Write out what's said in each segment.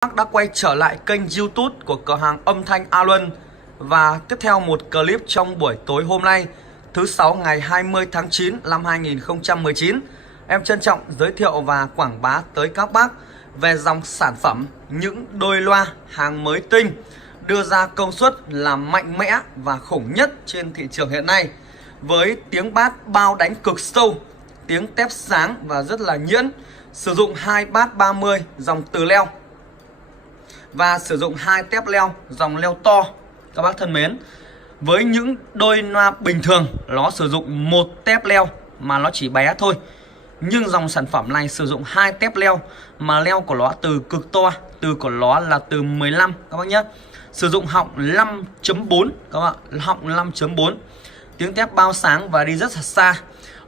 Bác đã quay trở lại kênh YouTube của cửa hàng âm thanh A Luân. Và tiếp theo một clip trong buổi tối hôm nay, thứ Sáu ngày 20 tháng 9 năm 2019, em trân trọng giới thiệu và quảng bá tới các bác về dòng sản phẩm những đôi loa hàng mới tinh, đưa ra công suất là mạnh mẽ và khủng nhất trên thị trường hiện nay, với tiếng bass bao đánh cực sâu, tiếng tép sáng và rất là nhuyễn. Sử dụng 2 bass 30 dòng từ leo và sử dụng 2 tép leo dòng leo to các bác thân mến. Với những đôi loa bình thường nó sử dụng 1 tép leo mà nó chỉ bé thôi, nhưng dòng sản phẩm này sử dụng 2 tép leo mà leo của nó từ cực to, từ của nó là từ 15 các bác nhé. Sử dụng họng 5.4 các bạn, họng 5.4, tiếng tép bao sáng và đi rất là xa.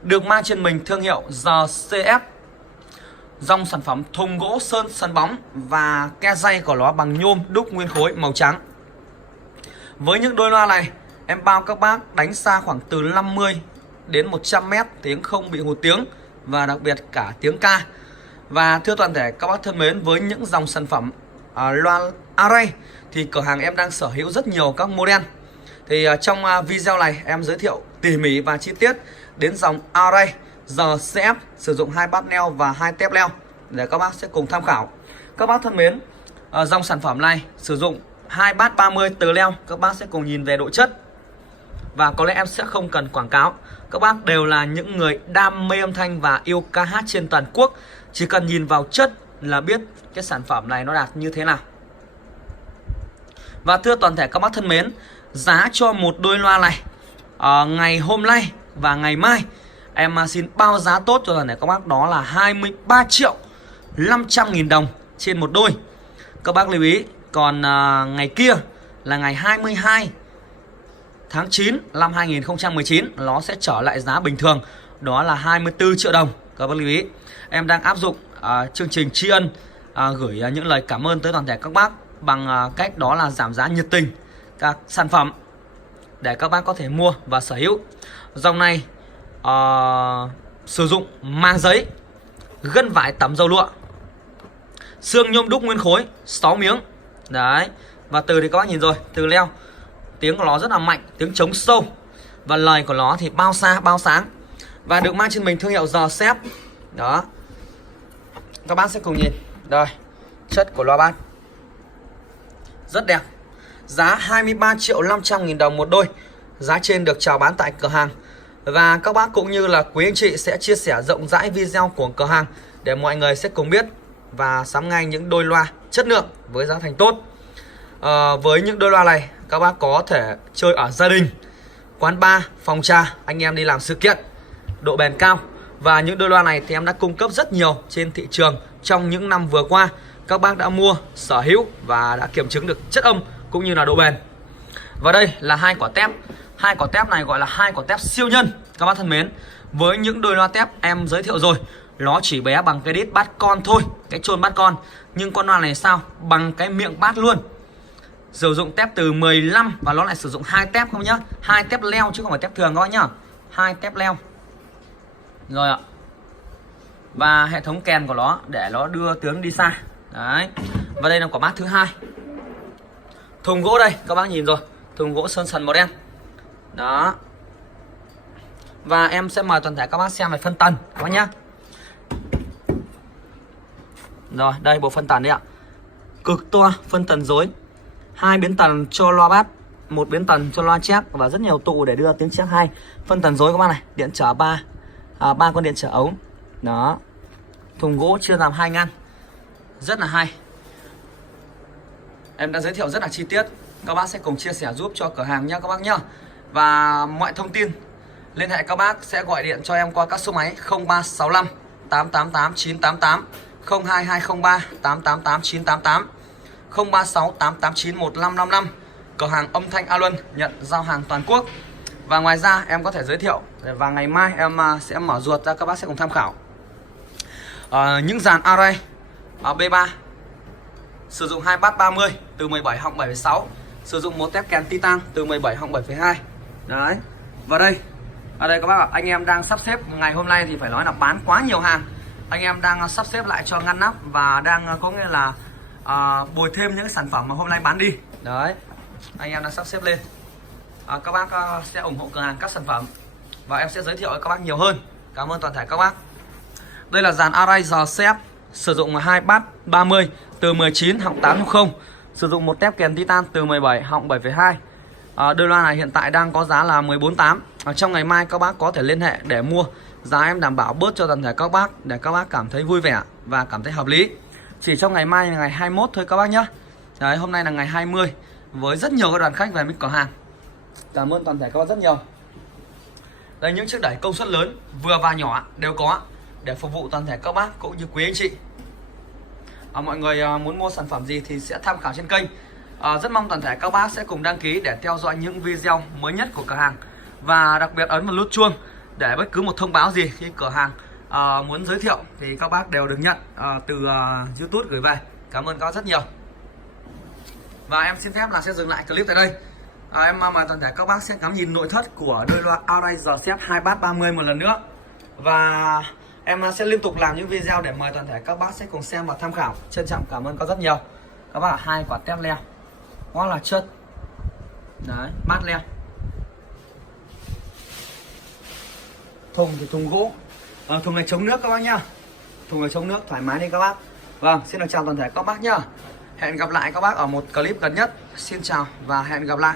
Được mang trên mình thương hiệu GCF. Dòng sản phẩm thùng gỗ sơn sân bóng và ke dây của nó bằng nhôm đúc nguyên khối màu trắng. Với những đôi loa này, em bao các bác đánh xa khoảng từ 50 đến 100 m, tiếng không bị hụt tiếng và đặc biệt cả tiếng ca. Và thưa toàn thể các bác thân mến, với những dòng sản phẩm loa array thì cửa hàng em đang sở hữu rất nhiều các model. Thì trong video này em giới thiệu tỉ mỉ và chi tiết đến dòng array GCF sử dụng 2 bass leo và 2 tép leo để các bác sẽ cùng tham khảo. Các bác thân mến, dòng sản phẩm này sử dụng 2 bass 30 từ leo, các bác sẽ cùng nhìn về độ chất. Và có lẽ em sẽ không cần quảng cáo, các bác đều là những người đam mê âm thanh và yêu ca hát trên toàn quốc. Chỉ cần nhìn vào chất là biết cái sản phẩm này nó đạt như thế nào. Và thưa toàn thể các bác thân mến, giá cho một đôi loa này ngày hôm nay và ngày mai em xin bao giá tốt cho toàn thể các bác, đó là 23 triệu 500 nghìn đồng trên một đôi. Các bác lưu ý, còn ngày kia là ngày 22 tháng 9 năm 2019 nó sẽ trở lại giá bình thường, đó là 24 triệu đồng. Các bác lưu ý, em đang áp dụng chương trình tri ân, gửi những lời cảm ơn tới toàn thể các bác bằng cách đó là giảm giá nhiệt tình các sản phẩm để các bác có thể mua và sở hữu. Dòng này sử dụng màng giấy, gân vải tẩm dầu lụa, xương nhôm đúc nguyên khối 6 miếng. Đấy. Và từ thì các bác nhìn rồi, từ leo, tiếng của nó rất là mạnh, tiếng trống sâu, và lời của nó thì bao xa bao sáng. Và được mang trên mình thương hiệu GCF. Đó, các bác sẽ cùng nhìn. Đây, chất của loa bass rất đẹp. Giá 23 triệu 500 nghìn đồng một đôi. Giá trên được chào bán tại cửa hàng. Và các bác cũng như là quý anh chị sẽ chia sẻ rộng rãi video của cửa hàng để mọi người sẽ cùng biết và sắm ngay những đôi loa chất lượng với giá thành tốt. Với những đôi loa này các bác có thể chơi ở gia đình, quán bar, phòng trà, anh em đi làm sự kiện, độ bền cao. Và những đôi loa này thì em đã cung cấp rất nhiều trên thị trường trong những năm vừa qua. Các bác đã mua, sở hữu và đã kiểm chứng được chất âm cũng như là độ bền. Và đây là 2 quả tép. 2 quả tép này gọi là 2 quả tép siêu nhân các bác thân mến. Với những đôi loa tép em giới thiệu rồi, nó chỉ bé bằng cái đít bát con thôi, cái chôn bát con. Nhưng con loa này sao? Bằng cái miệng bát luôn. Sử dụng tép từ 15 và nó lại sử dụng 2 tép không nhá. 2 tép leo chứ không phải tép thường các bác nhá. 2 tép leo. Rồi ạ. Và hệ thống kèn của nó để nó đưa tiếng đi xa. Đấy. Và đây là quả bass thứ hai. Thùng gỗ đây, các bác nhìn rồi, thùng gỗ sơn sần màu đen. Đó. Và em sẽ mời toàn thể các bác xem về phân tần các bác nhá. Rồi, đây bộ phân tần đấy ạ. Cực to, phân tần rối. 2 biến tần cho loa bass, 1 biến tần cho loa chép và rất nhiều tụ để đưa tiếng chép hay. Phân tần rối các bác này, điện trở 3 con điện trở ống. Đó. Thùng gỗ chia làm 2 ngăn. Rất là hay. Em đã giới thiệu rất là chi tiết. Các bác sẽ cùng chia sẻ giúp cho cửa hàng nhé các bác nhá. Và mọi thông tin liên hệ các bác sẽ gọi điện cho em qua các số máy 0365 888 988, 02203 888 988, 036 889 1555. Cửa hàng âm thanh A Luân nhận giao hàng toàn quốc. Và ngoài ra em có thể giới thiệu và ngày mai em sẽ mở ruột ra các bác sẽ cùng tham khảo những dàn array B3 sử dụng 2 bass 30 từ 17 họng 7,6, sử dụng 1 tép kèn titan từ 17 họng 7,2. Đấy. Và đây, ở đây các bác ạ, anh em đang sắp xếp ngày hôm nay thì phải nói là bán quá nhiều hàng. Anh em đang sắp xếp lại cho ngăn nắp và đang có nghĩa là bồi thêm những sản phẩm mà hôm nay bán đi. Đấy, anh em đang sắp xếp lên. Các bác sẽ ủng hộ cửa hàng các sản phẩm và em sẽ giới thiệu với các bác nhiều hơn. Cảm ơn toàn thể các bác. Đây là dàn Arise Chef sử dụng 2 bát 30 từ 19 họng 8.0, sử dụng một tép kèn titan từ 17 họng 7.2. Đôi loa này hiện tại đang có giá là 14.800. Trong ngày mai các bác có thể liên hệ để mua, giá em đảm bảo bớt cho toàn thể các bác để các bác cảm thấy vui vẻ và cảm thấy hợp lý. Chỉ trong ngày mai là ngày 21 thôi các bác nhé. Đấy, hôm nay là ngày 20 với rất nhiều các đoàn khách về với cửa hàng. Cảm ơn toàn thể các bác rất nhiều. Đây, những chiếc đẩy công suất lớn vừa và nhỏ đều có để phục vụ toàn thể các bác cũng như quý anh chị. Mọi người muốn mua sản phẩm gì thì sẽ tham khảo trên kênh. Rất mong toàn thể các bác sẽ cùng đăng ký để theo dõi những video mới nhất của cửa hàng. Và đặc biệt ấn vào nút chuông để bất cứ một thông báo gì khi cửa hàng muốn giới thiệu thì các bác đều được nhận từ YouTube gửi về. Cảm ơn các bác rất nhiều. Và em xin phép là sẽ dừng lại clip tại đây. Em mời toàn thể các bác sẽ ngắm nhìn nội thất của đôi loa Arise Chef 2 bát 30 một lần nữa. Và em sẽ liên tục làm những video để mời toàn thể các bác sẽ cùng xem và tham khảo. Trân trọng cảm ơn các rất nhiều. Các bác, 2 quả tép leo quá là chất. Đấy, bát leo. Thùng thì thùng gỗ. Thùng này chống nước các bác nhá. Thùng này chống nước thoải mái đi các bác. Vâng, xin được chào toàn thể các bác nhá. Hẹn gặp lại các bác ở một clip gần nhất. Xin chào và hẹn gặp lại.